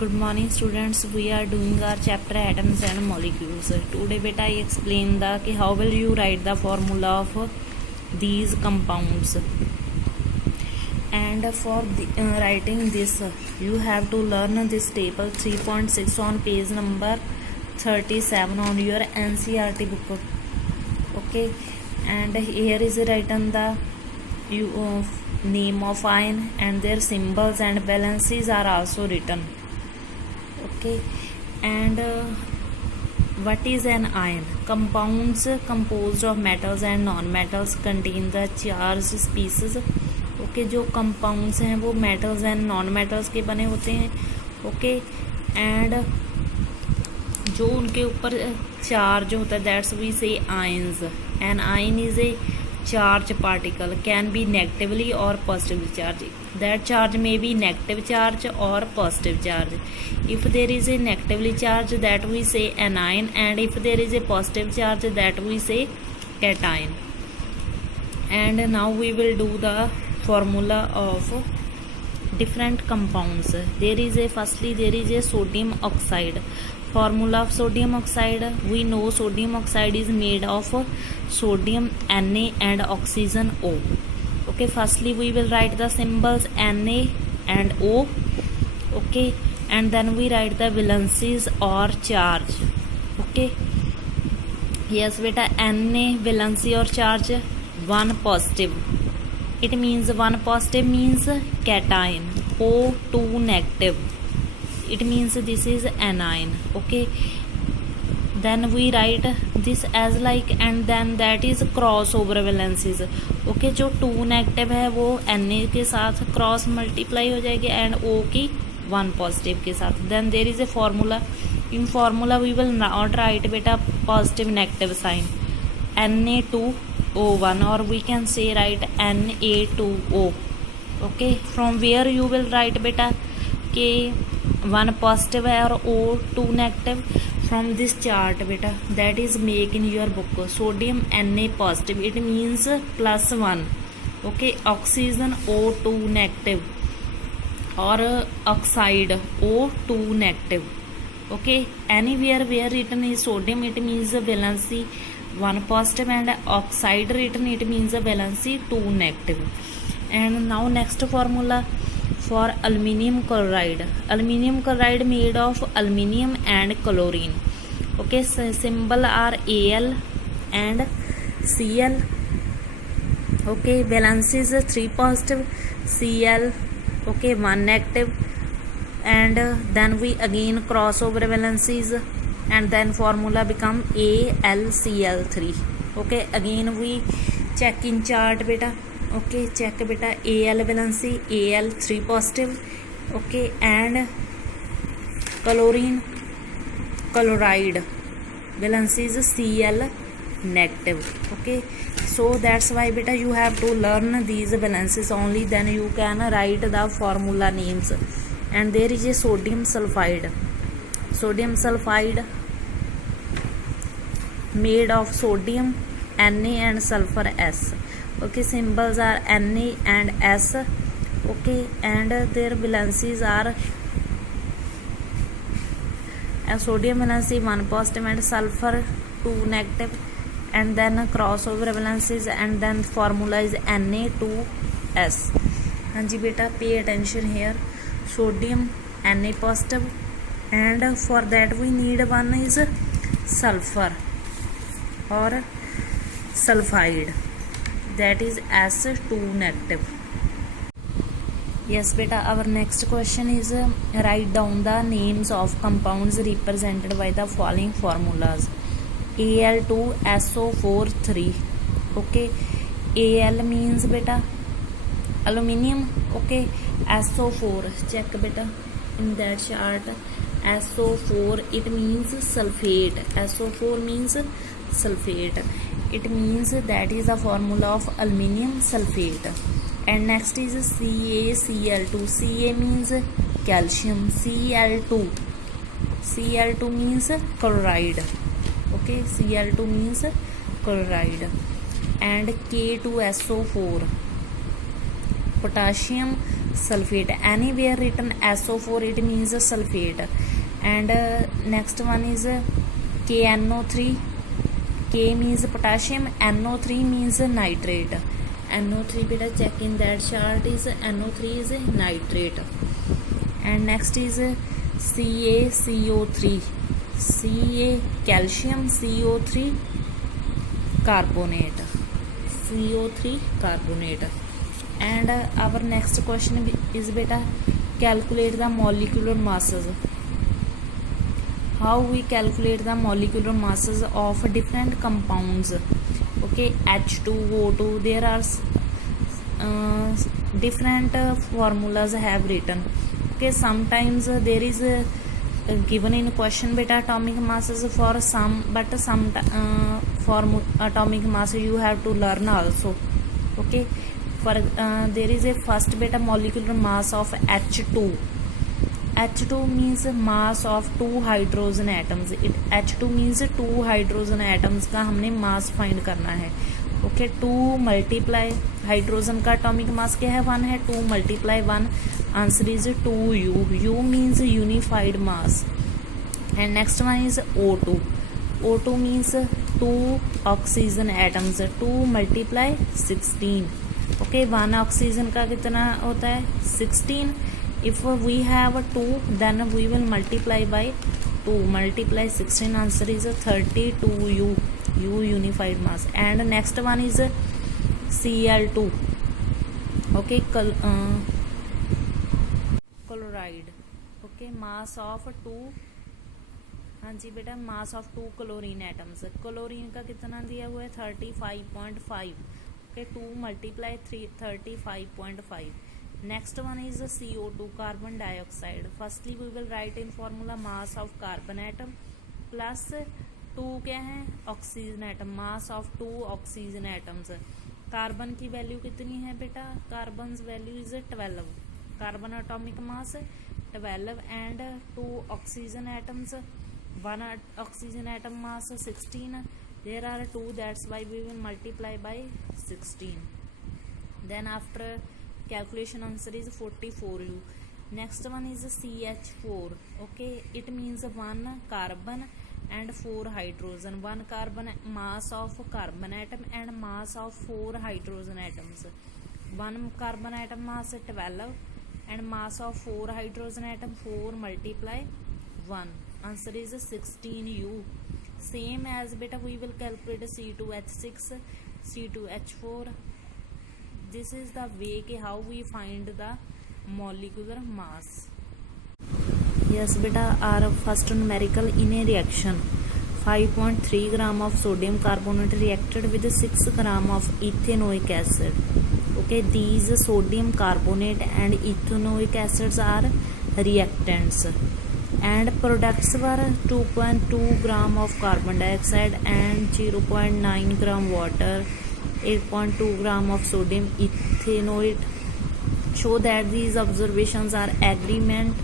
Good morning students. We are doing our chapter atoms and molecules. Today beta I explain the कि how will you write the formula of these compounds. And for writing this you have to learn this table 3.6 on page number 37 on your NCERT book. Okay, and here is written the name of ion and their symbols and valencies are also written. Okay, and what is an ion? Compounds composed of metals and non-metals contain the charged species. Okay, जो compounds हैं वो metals and non-metals के बने होते हैं. Okay, and जो उनके ऊपर चार्ज होता है that's we say ions. An ion is a charged particle, can be negatively or positively charged. That charge may be negative charge or positive charge. If there is a negatively charge, that we say anion, and if there is a positive charge, that we say cation. And now we will do the formula of different compounds. Firstly there is a sodium oxide. Formula of sodium oxide, we know sodium oxide is made of sodium Na and oxygen O. Okay, firstly we will write the symbols Na and O. Okay, and then we write the valencies or charge. Okay, yes beta, Na valency or charge 1 positive. It means 1 positive means cation, O 2 negative. It means this is anion. Okay, then we write this as like, and then that is crossover valencies. Okay, जो 2 negative है वो Na के साथ cross multiply हो जाएगी and O की 1 positive के साथ. Then there is a formula. In formula we will not write बेटा positive negative sign Na2O1 or we can say write Na2O. Okay, from where you will write बेटा कि 1 positive है और O2 negative. From this chart बेटा that is make in your book. Sodium Na positive, it means +1. Okay, oxygen O2 negative और oxide O2 negative. Okay, anywhere where written is sodium it means valency 1 positive and oxide written it means a valency 2 negative. And now next formula for aluminium chloride. Aluminium chloride made of aluminium and chlorine. Okay, so symbol are Al and Cl. Okay, valence is 3 positive, Cl okay 1 negative, and then we again cross over valencies and then formula become AlCl3. okay, again we check in chart beta. okay, check beta Al valency Al 3 positive. okay, and chloride valency is Cl negative. okay, so that's why beta you have to learn these valencies only, then you can write the formula names. And there is a sodium sulfide. Sodium sulfide made of sodium Na and sulfur S. okay, symbols are Na and S. okay, and their valencies are sodium valency 1 positive and sulfur 2 negative, and then crossover valencies, and then formula is Na2S. हाँ जी बेटा, pay attention here. Sodium Na positive, and for that we need one is sulfur or sulfide, that is S2 negative. Yes beta, our next question is write down the names of compounds represented by the following formulas. Al2SO4 3. okay, Al means beta aluminium. okay, SO4 check beta in that chart. SO4 it means sulfate. SO4 means sulfate. It means that is the formula of aluminium sulfate. And next is CaCl2. Ca means calcium. Cl2 means chloride. okay, Cl2 means chloride. And K2SO4 potassium sulfate. Anywhere written SO4, it means sulfate. And next one is KNO3. K means potassium, NO3 means nitrate. NO3 beta check in that chart is NO3 is nitrate. And next is CaCO3. Ca calcium, CO3 carbonate. CO3 carbonate. And our next question is beta calculate the molecular masses. How we calculate the molecular masses of different compounds. Okay, H2O2, there are different formulas have written. Okay, sometimes there is given in question beta atomic masses for some, but some atomic mass you have to learn also. Okay, for there is a first beta molecular mass of H2. H2 means mass of 2 hydrogen atoms. H2 means 2 hydrogen atoms का हमने mass find करना है. Okay, 2 multiply hydrogen का atomic mass क्या है, 1 है. 2 multiply 1, answer is 2U. U means unified mass. And next one is O2. O2 means 2 oxygen atoms. 2 multiply 16. Okay, 1 oxygen का कितना होता है, 16. If we have 2, then we will multiply by 2. Multiply 16, answer is 32U. U unified mass. And next one is Cl2. Okay, chloride. Okay, mass of 2. हाँ जी बेटा, mass of 2 chlorine atoms. Chlorine का कितना दिया हुआ है, 35.5. Okay, 2 multiply 35.5. Next one is CO2, carbon dioxide. Firstly we will write in formula mass of carbon atom plus 2 क्या है, oxygen atom. Mass of 2 oxygen atoms. Carbon की value कितनी है बेटा, carbon value is 12. Carbon atomic mass 12 and 2 oxygen atoms, 1 oxygen atom mass 16. There are 2, that's why we will multiply by 16. Then after calculation, answer is 44U. Next one is CH4. Okay, it means 1 carbon and 4 hydrogen. 1 carbon mass of carbon atom and mass of 4 hydrogen atoms. 1 carbon atom mass 12 and mass of 4 hydrogen atom 4 multiply 1. Answer is 16U. Same as beta we will calculate C2H6, C2H4. This is the way कि how we find the molecular mass. Yes beta, our first numerical in a reaction. 5.3 gram of sodium carbonate reacted with 6 gram of ethanoic acid. Okay, these sodium carbonate and ethanoic acids are reactants. And products were 2.2 gram of carbon dioxide and 0.9 gram water, 8.2 gram of sodium ethanoate. Show that these observations are agreement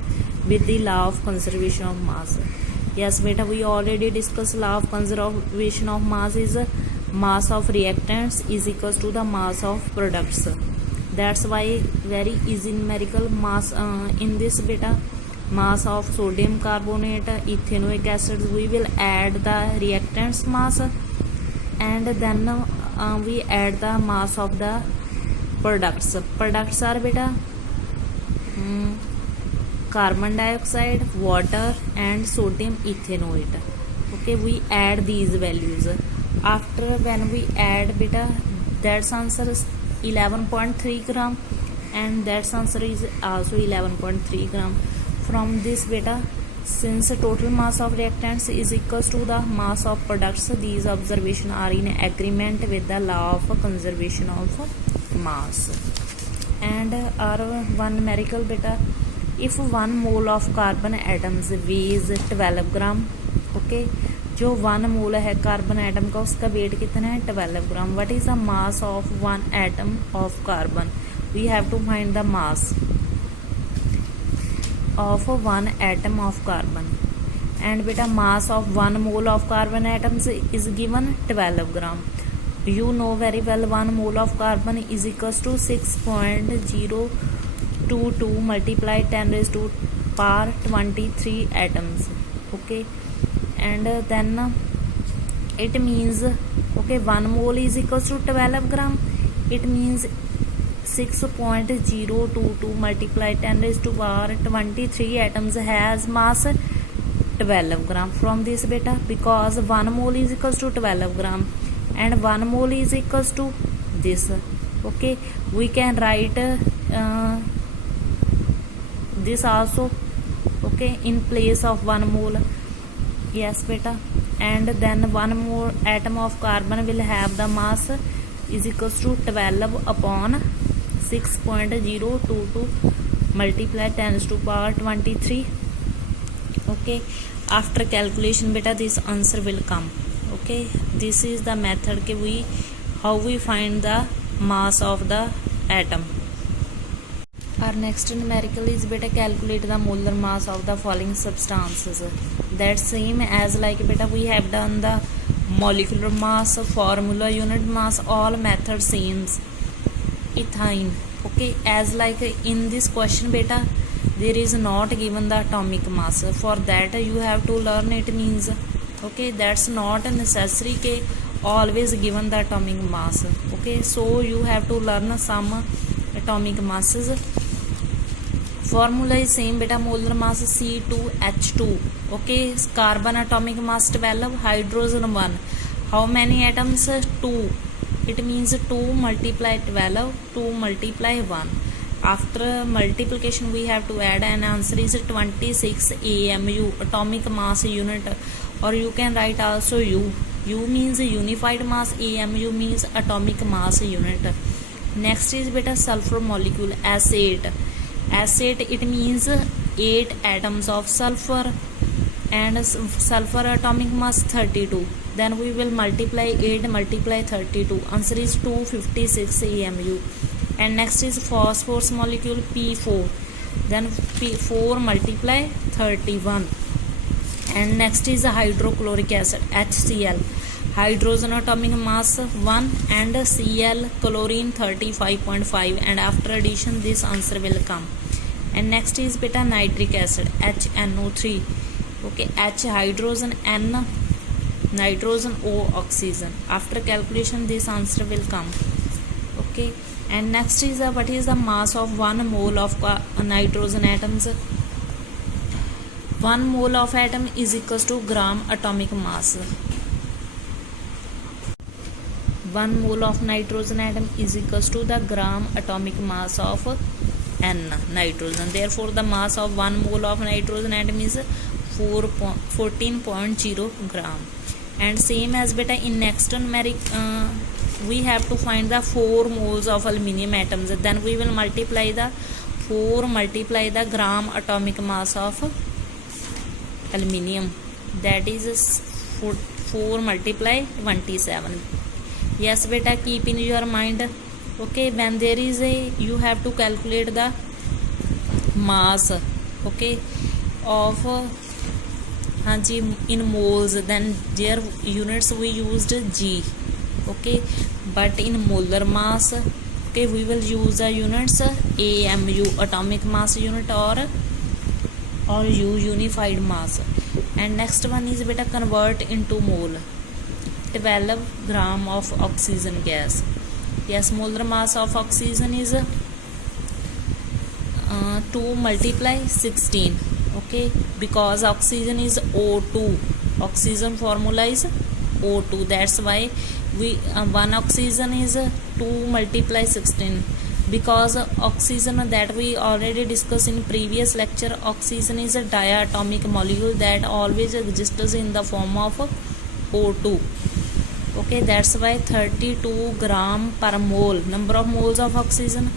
with the law of conservation of mass. Yes beta, we already discussed law of conservation of mass is mass of reactants is equals to the mass of products. That's why very easy numerical mass in this beta. Mass of sodium carbonate, ethanoic acid, we will add the reactants mass and then we add the mass of the products. Products are beta carbon dioxide, water and sodium ethanoate. Okay, we add these values. After when we add beta, that's answer is 11.3 gram and that's answer is also 11.3 gram. From this beta, since total mass of reactants is equals to the mass of products, these observations are in agreement with the law of conservation of mass. And our one numerical beta, if 1 mole of carbon atoms weighs 12 gram, okay, जो 1 मोल है carbon atom का उसका wait कितना है, 12 gram. What is the mass of 1 atom of carbon, we have to find the mass of 1 atom of carbon. And beta, mass of 1 mole of carbon atoms is given 12 gram. You know very well 1 mole of carbon is equals to 6.0 to 2 multiply 10 raised to power 23 atoms. Okay, and then it means, okay, 1 mole is equals to 12 gram. It means 6.022 multiply 10 raised to power 23 atoms has mass 12 gram. From this beta, because 1 mole is equals to 12 gram and 1 mole is equals to this, okay, we can write this also, okay, in place of 1 mole. Yes beta, and then 1 more atom of carbon will have the mass is equals to 12 upon 6.022 multiply 10 raised to power 23. Okay, after calculation beta this answer will come. Okay, this is the method ke we how we find the mass of the atom. Our next numerical is beta calculate the molar mass of the following substances. That's same as like beta we have done the molecular mass, formula, unit mass, all methods same. Ethine, okay, as like in this question beta there is not given the atomic mass. For that you have to learn it means, okay, that's not necessary ke always given the atomic mass. Okay, so you have to learn some atomic masses. Formula is same beta, molar mass C2H2. Okay, carbon atomic mass 12, hydrogen 1. How many atoms? 2. It means 2 multiply 12, 2 multiply 1. After multiplication we have to add, and answer is 26 AMU, atomic mass unit, or you can write also U. U means unified mass, AMU means atomic mass unit. Next is beta sulfur molecule S8. S8 it means 8 atoms of sulfur, and sulfur atomic mass 32. Then we will multiply 8 multiply 32. Answer is 256 AMU. And next is phosphorus molecule P4. Then P4 multiply 31. And next is hydrochloric acid HCl. Hydrogen atomic mass 1 and Cl chlorine 35.5, and after addition this answer will come. And next is beta nitric acid HNO3. Okay, H hydrogen, N nitrogen, O oxygen. After calculation this answer will come. Okay, and next is what is the mass of 1 mole of nitrogen atoms. 1 mole of atom is equals to gram atomic mass. 1 mole of nitrogen atom is equals to the gram atomic mass of N nitrogen. Therefore the mass of 1 mole of nitrogen atom is 14.0 gram. And same as beta in next numeric we have to find the 4 moles of aluminium atoms. Then we will multiply the 4 multiply the gram atomic mass of aluminium, that is 4 multiply 27. Yes beta, keep in your mind. Okay, when there is a, you have to calculate the mass, okay, of in moles, then their units we used G. Okay, but in molar mass, okay, we will use the units AMU, atomic mass unit, or U, unified mass. And next one is beta convert into mole. 12 gram of oxygen gas. Yes, molar mass of oxygen is 2 multiply 16. Okay, because oxygen is O2, oxygen formula is O2, that's why we 1 oxygen is 2 multiply 16. Because oxygen, that we already discussed in previous lecture, oxygen is a diatomic molecule that always exists in the form of O2. Okay, that's why 32 gram per mole, number of moles of oxygen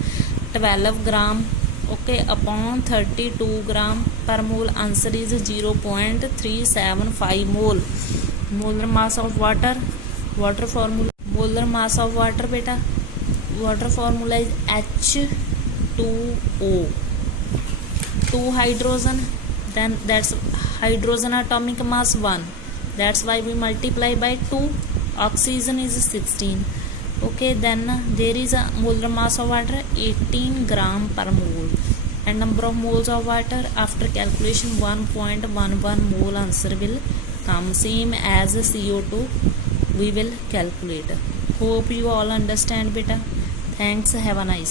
12 gram. Okay, upon 32 gram per mole, answer is 0.375 mole. Molar mass of water, water formula, molar mass of water beta, water formula is H2O. 2 hydrogen, then that's hydrogen atomic mass 1, that's why we multiply by 2. Oxygen is 16. Okay, then there is a molar mass of water 18 gram per mole. and number of moles of water. After calculation 1.11 mole answer will come, same as CO2 we will calculate. Hope you all understand beta. Thanks, have a nice